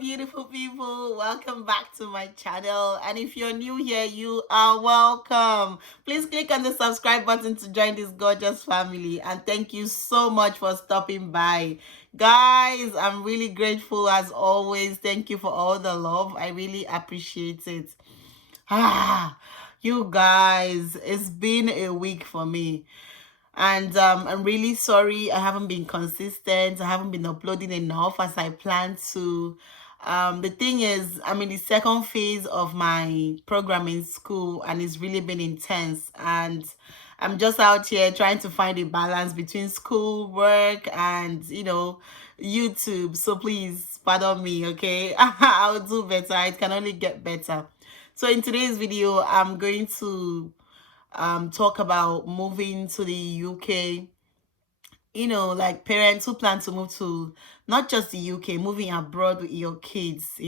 beautiful people. Welcome back to my channel. And if you're new here, you are welcome. Please click on the subscribe button to join this gorgeous family. And thank you so much for stopping by. Guys, I'm really grateful as always. Thank you for all the love. I really appreciate it. You guys, it's been a week for me. And I'm really sorry I haven't been consistent. I haven't been uploading enough as I planned to. The thing is, I'm in the second phase of my program in school, and it's really been intense. And I'm just out here trying to find a balance between school, work, and YouTube. So please pardon me, okay? I'll do better. It can only get better. So in today's video, I'm going to talk about moving to the UK, like parents who plan to move to not just the UK, moving abroad with your kids,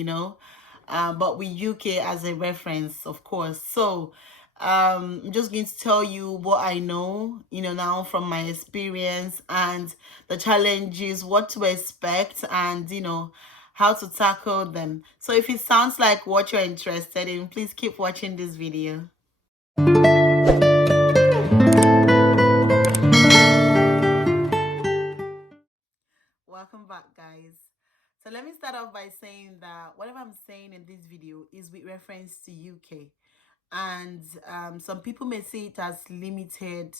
but with UK as a reference, of course. So I'm just going to tell you what I know, now from my experience and the challenges, what to expect, and, how to tackle them. So if it sounds like what you're interested in, please keep watching this video. Welcome back, guys. So let me start off by saying that whatever I'm saying in this video is with reference to UK. And some people may see it as limited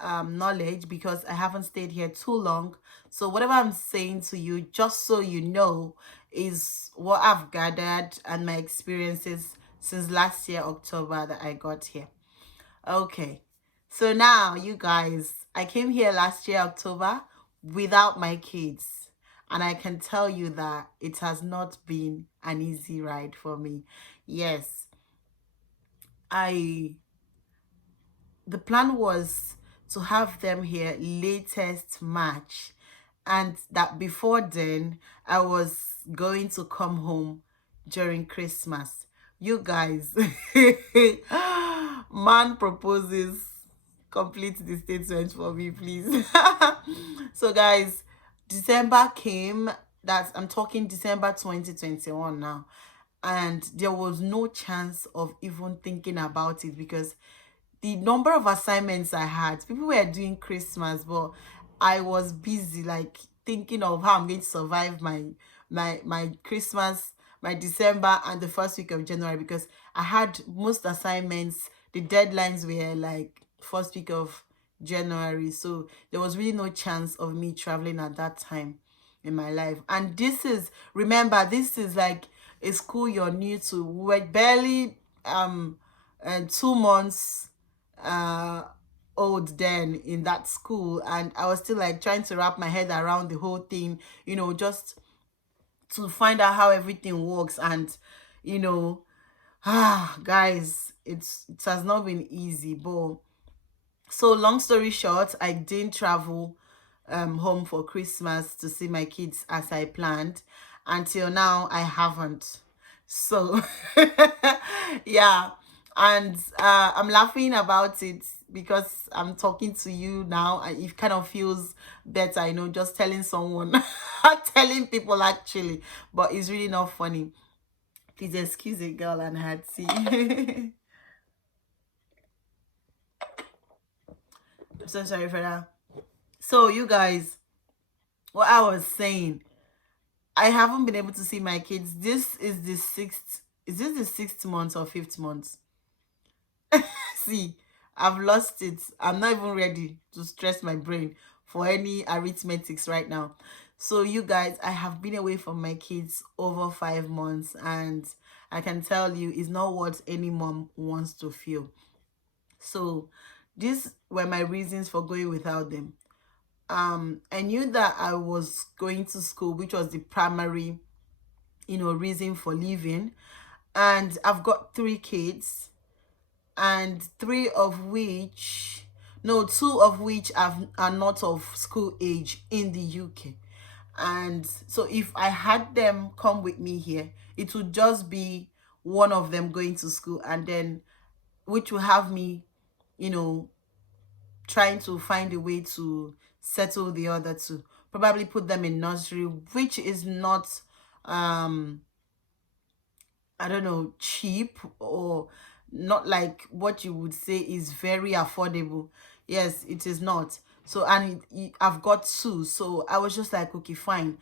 knowledge because I haven't stayed here too long. So whatever I'm saying to you, just so you know, is what I've gathered and my experiences since last year, October, that I got here. Okay. So now, you guys, I came here last year, October, without my kids. And I can tell you that it has not been an easy ride for me. Yes, the plan was to have them here latest March. And that before then, I was going to come home during Christmas. You guys, man proposes, complete the statement for me, please. So guys, December came. I'm talking December 2021 now, and there was no chance of even thinking about it because the number of assignments I had, people were doing Christmas, but I was busy, like thinking of how I'm going to survive my Christmas, my December, and the first week of January, because I had most assignments. The deadlines were like first week of January, so there was really no chance of me traveling at that time in my life. And remember, this is like a school you're new to. We were barely 2 months old then in that school, and I was still like trying to wrap my head around the whole thing, just to find out how everything works. And guys, it has not been easy. But so long story short, I didn't travel home for Christmas to see my kids as I planned. Until now, I haven't. So yeah, and I'm laughing about it because I'm talking to you now, and it kind of feels better, just telling someone, telling people actually, but it's really not funny. Please excuse a girl and her tea. I'm so sorry for that. So you guys, what I was saying, I haven't been able to see my kids. This is the sixth. Is this the 6th month or 5th month? See, I've lost it. I'm not even ready to stress my brain for any arithmetics right now. So you guys, I have been away from my kids over 5 months, and I can tell you it's not what any mom wants to feel. So these were my reasons for going without them. I knew that I was going to school, which was the primary reason for leaving. And I've got 3 kids, and two of which are not of school age in the UK. And so if I had them come with me here, it would just be one of them going to school, and then which will have me, trying to find a way to settle the other two, probably put them in nursery, which is not I don't know, cheap, or not like what you would say is very affordable. Yes, it is not. So, and I've got two. So I was just like, okay, fine.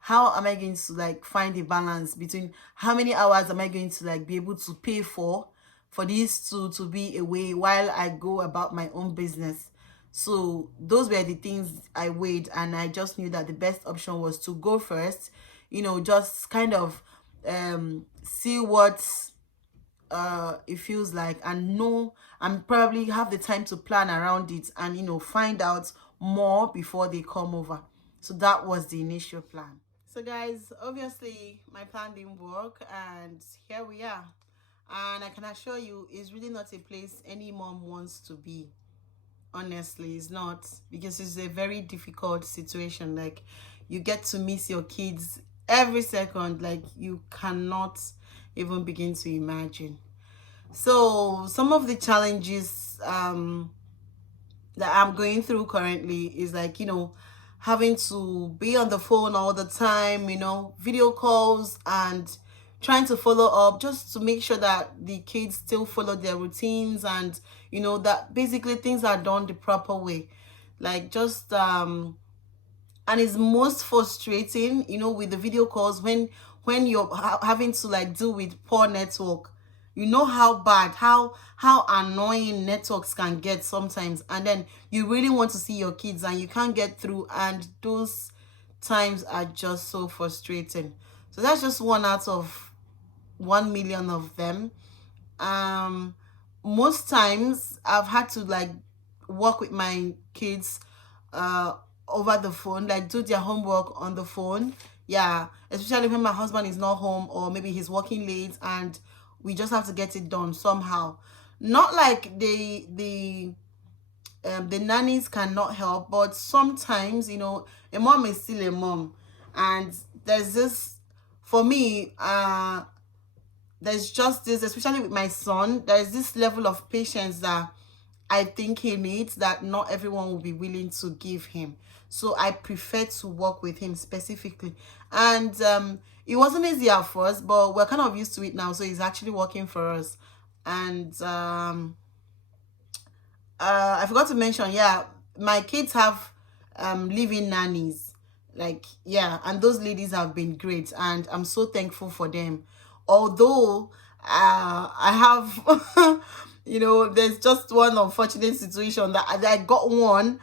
How am I going to like find a balance between how many hours am I going to like be able to pay for these two to be away while I go about my own business? So those were the things I weighed, and I just knew that the best option was to go first, just kind of see what it feels like, and know, and probably have the time to plan around it, and find out more before they come over. So that was the initial plan. So guys, obviously my plan didn't work, and here we are. And I can assure you, it's really not a place any mom wants to be. Honestly, it's not, because it's a very difficult situation. Like, you get to miss your kids every second, like you cannot even begin to imagine. So some of the challenges that I'm going through currently is like, having to be on the phone all the time, video calls, and trying to follow up just to make sure that the kids still follow their routines, and that basically things are done the proper way. Like, just and it's most frustrating, with the video calls, when you're having to like deal with poor network. You know how bad, how annoying networks can get sometimes, and then you really want to see your kids and you can't get through, and those times are just so frustrating. So that's just one out of 1 million of them. um Most times I've had to like work with my kids uh over the phone, like do their homework on the phone. Yeah, especially when my husband is not home, or maybe he's working late, and we just have to get it done somehow. Not like the nannies cannot help, but sometimes, a mom is still a mom. And there's this, for me, there's just this, especially with my son, there's this level of patience that I think he needs, that not everyone will be willing to give him. So I prefer to work with him specifically. And it wasn't easy at first, but we're kind of used to it now. So it's actually working for us. And I forgot to mention, yeah, my kids have living nannies. Like, yeah, and those ladies have been great, and I'm so thankful for them. Although I have there's just one unfortunate situation that I got one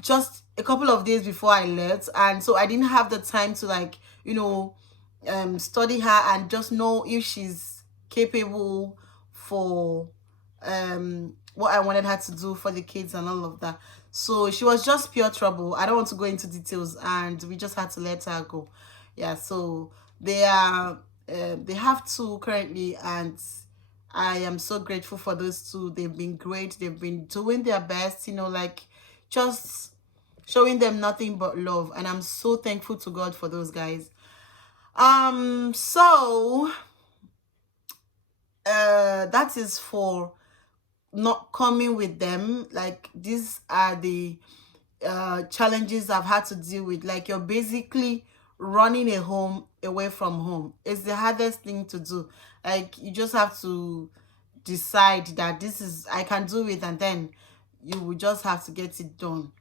just a couple of days before I left, and so I didn't have the time to like, study her and just know if she's capable for what I wanted her to do for the kids and all of that. So she was just pure trouble. I don't want to go into details, and we just had to let her go. Yeah, so they have two currently, and I am so grateful for those two. They've been great. They've been doing their best, like just showing them nothing but love, and I'm so thankful to God for those guys. So that is for not coming with them. Like, these are the challenges I've had to deal with. Like, you're basically running a home away from home. It's the hardest thing to do. Like, you just have to decide that this is, I can do it, and then you will just have to get it done.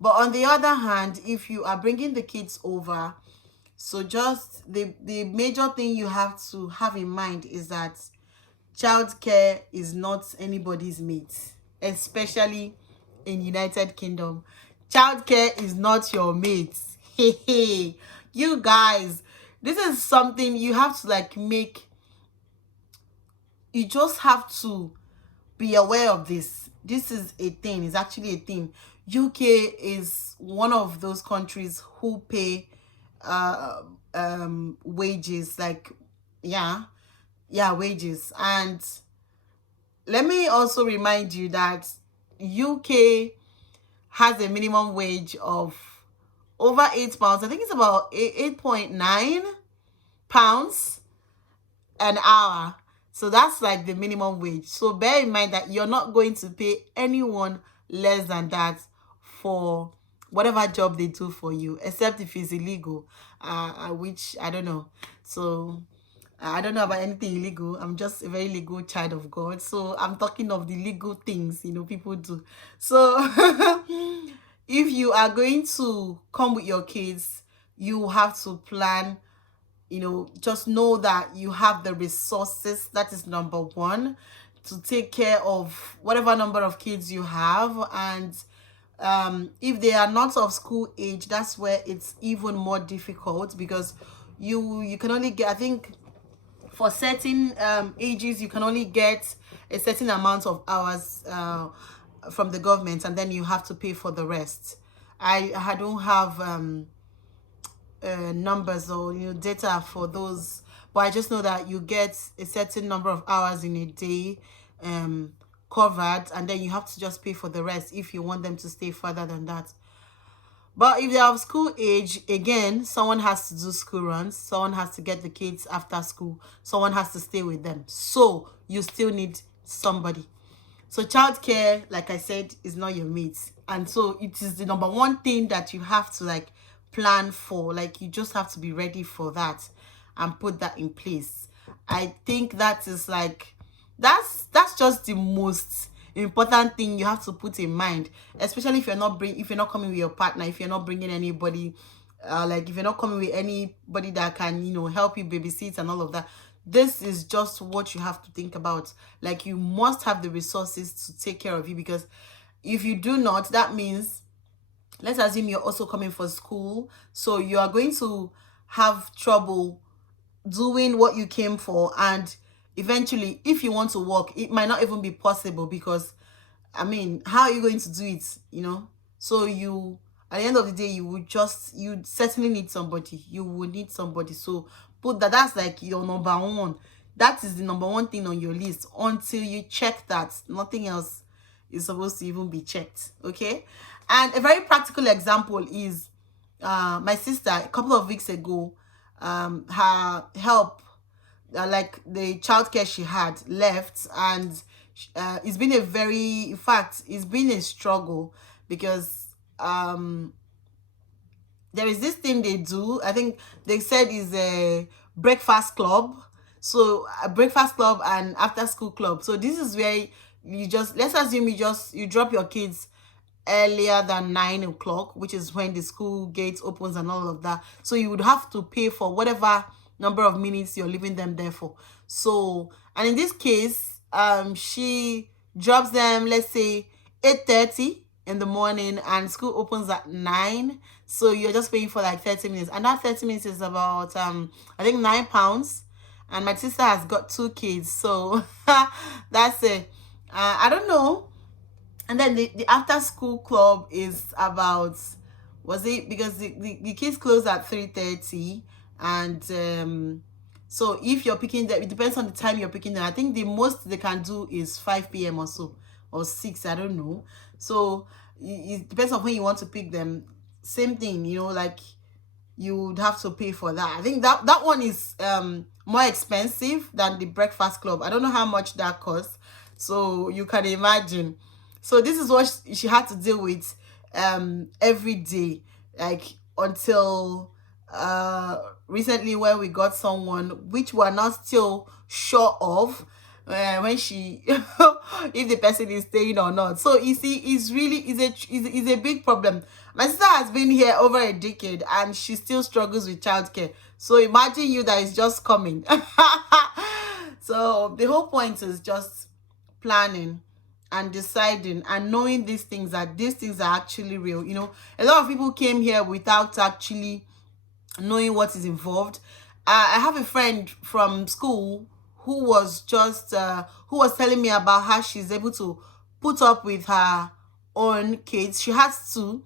But on the other hand, if you are bringing the kids over, so just the major thing you have to have in mind is that childcare is not anybody's mate, especially in United Kingdom. Childcare is not your mate. Hey, hey, you guys, this is something you have to like make. You just have to be aware of this. This is a thing. It's actually a thing. UK is one of those countries who pay wages, like, yeah, yeah, wages. And let me also remind you that UK has a minimum wage of over £8. I think it's about 8.9 pounds an hour. So that's like the minimum wage. So bear in mind that you're not going to pay anyone less than that for whatever job they do for you, except if it's illegal, which I don't know. So I don't know about anything illegal. I'm just a very legal child of God. So I'm talking of the legal things, people do. So if you are going to come with your kids, you have to plan, just know that you have the resources. That is number one, to take care of whatever number of kids you have. And if they are not of school age, that's where it's even more difficult, because you can only get, I think, for certain ages, you can only get a certain amount of hours from the government, and then you have to pay for the rest. I don't have numbers or data for those, but I just know that you get a certain number of hours in a day um covered, and then you have to just pay for the rest if you want them to stay further than that. But if they're of school age, again, someone has to do school runs, someone has to get the kids after school, someone has to stay with them. So you still need somebody. So childcare, like I said, is not your mate. And so it is the number one thing that you have to like plan for. Like you just have to be ready for that and put that in place. I think that is like that's just the most important thing you have to put in mind, especially if you're not coming with your partner, if you're not bringing anybody, like if you're not coming with anybody that can help you babysit and all of that. This is just what you have to think about. Like you must have the resources to take care of you, because if you do not, that means, let's assume you're also coming for school, so you are going to have trouble doing what you came for. And eventually, if you want to work, it might not even be possible, because I mean, how are you going to do it, so you, at the end of the day, you certainly need somebody. You will need somebody. So put that's like your number one. That is the number one thing on your list. Until you check that, nothing else is supposed to even be checked. Okay. And a very practical example is my sister a couple of weeks ago, her help, like the childcare she had, left. And it's been in fact, it's been a struggle, because there is this thing they do. I think they said is a breakfast club. So a breakfast club and after school club. So this is where you just, let's assume you drop your kids earlier than 9 o'clock, which is when the school gates opens and all of that. So you would have to pay for whatever number of minutes you're leaving them there for. So, and in this case, she drops them, let's say 8:30 in the morning, and school opens at 9. So you're just paying for like 30 minutes, and that 30 minutes is about I think £9. And my sister has got 2 kids, so that's it. I don't know. And then the after school club is about, was it, because the kids close at 3:30. And so if you're picking them, it depends on the time you're picking them. I think the most they can do is 5 p.m. or so, or 6, I don't know. So it depends on when you want to pick them. Same thing, like you would have to pay for that. I think that one is more expensive than the breakfast club. I don't know how much that costs, so you can imagine. So this is what she had to deal with every day, like until recently, when we got someone which we're not still sure of when she if the person is staying or not. So you see, it's really is a big problem. My sister has been here over a decade and she still struggles with childcare. So imagine you that is just coming. So the whole point is just planning and deciding and knowing these things, that these things are actually real. A lot of people came here without actually knowing what is involved. I have a friend from school who was just who was telling me about how she's able to put up with her own kids. She has two.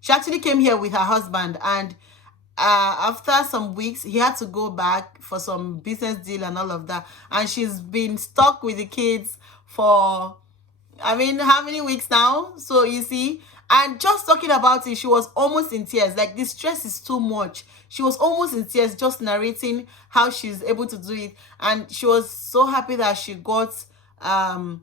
She actually came here with her husband, and after some weeks he had to go back for some business deal and all of that, and she's been stuck with the kids for, I mean, how many weeks now? So you see, and just talking about it, she was almost in tears. Like, the stress is too much. She was almost in tears just narrating how she's able to do it. And she was so happy that she got, I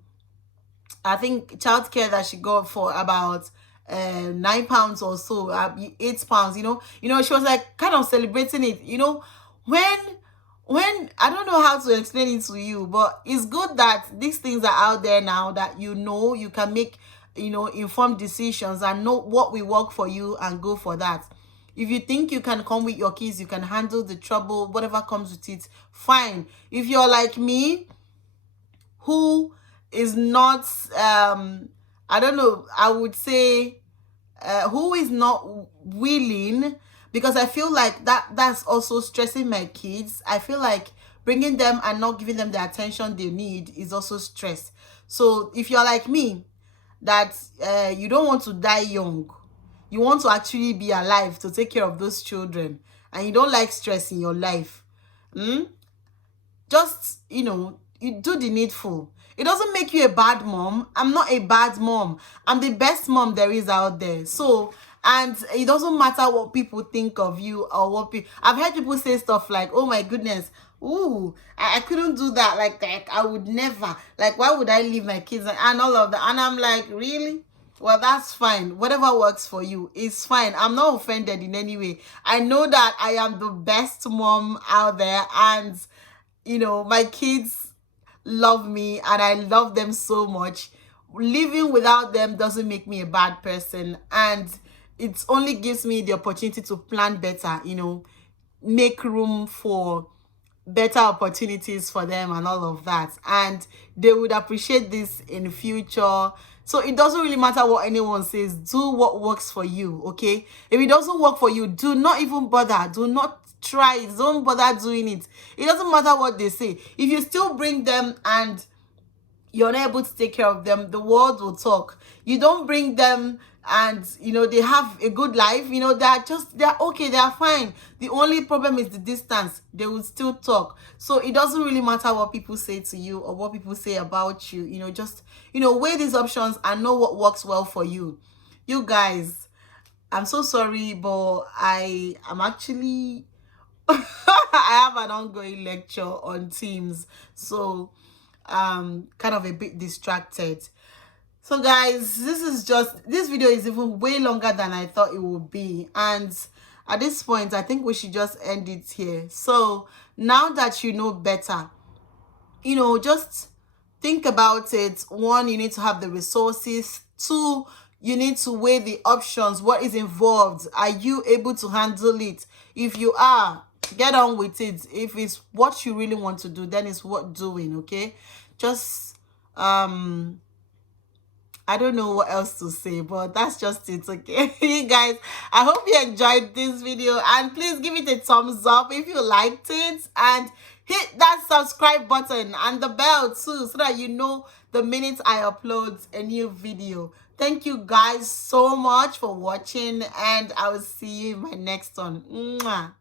think, childcare that she got for about £9 or so, £8. She was like kind of celebrating it. When I don't know how to explain it to you, but it's good that these things are out there now, that you can make, informed decisions and know what will work for you and go for that. If you think you can come with your kids, you can handle the trouble, whatever comes with it, fine. If you're like me, who is not, I don't know, I would say, who is not willing, because I feel like that's also stressing my kids. I feel like bringing them and not giving them the attention they need is also stress. So if you're like me, that you don't want to die young, you want to actually be alive to take care of those children, and you don't like stress in your life, just, you do the needful. It doesn't make you a bad mom. I'm not a bad mom. I'm the best mom there is out there. So, and it doesn't matter what people think of you, or what people, I've heard people say stuff like, oh my goodness, ooh, I couldn't do that, like I would never, like, why would I leave my kids and all of that? And I'm like, really? Well, that's fine. Whatever works for you is fine. I'm not offended in any way. I know that I am the best mom out there, and my kids love me and I love them so much. Living without them doesn't make me a bad person, and it only gives me the opportunity to plan better, make room for better opportunities for them and all of that, and they would appreciate this in the future. So it doesn't really matter what anyone says. Do what works for you, okay? If it doesn't work for you, do not even bother. Do not try it. Don't bother doing it. It doesn't matter what they say. If you still bring them and you're not able to take care of them, the world will talk. You don't bring them and they have a good life, they're okay, they're fine. The only problem is the distance. They will still talk. So it doesn't really matter what people say to you or what people say about you. Just weigh these options and know what works well for you. You guys, I'm so sorry, but I am actually I have an ongoing lecture on Teams, so kind of a bit distracted. So guys, this video is even way longer than I thought it would be, and at this point I think we should just end it here. So now that you know better, just think about it. One, you need to have the resources. Two, you need to weigh the options. What is involved? Are you able to handle it? If you are, get on with it. If it's what you really want to do, then it's worth doing, okay? Just I don't know what else to say, but that's just it, okay? You guys, I hope you enjoyed this video, and please give it a thumbs up if you liked it, and hit that subscribe button and the bell too, so that you know the minute I upload a new video. Thank you guys so much for watching, and I will see you in my next one. Mwah.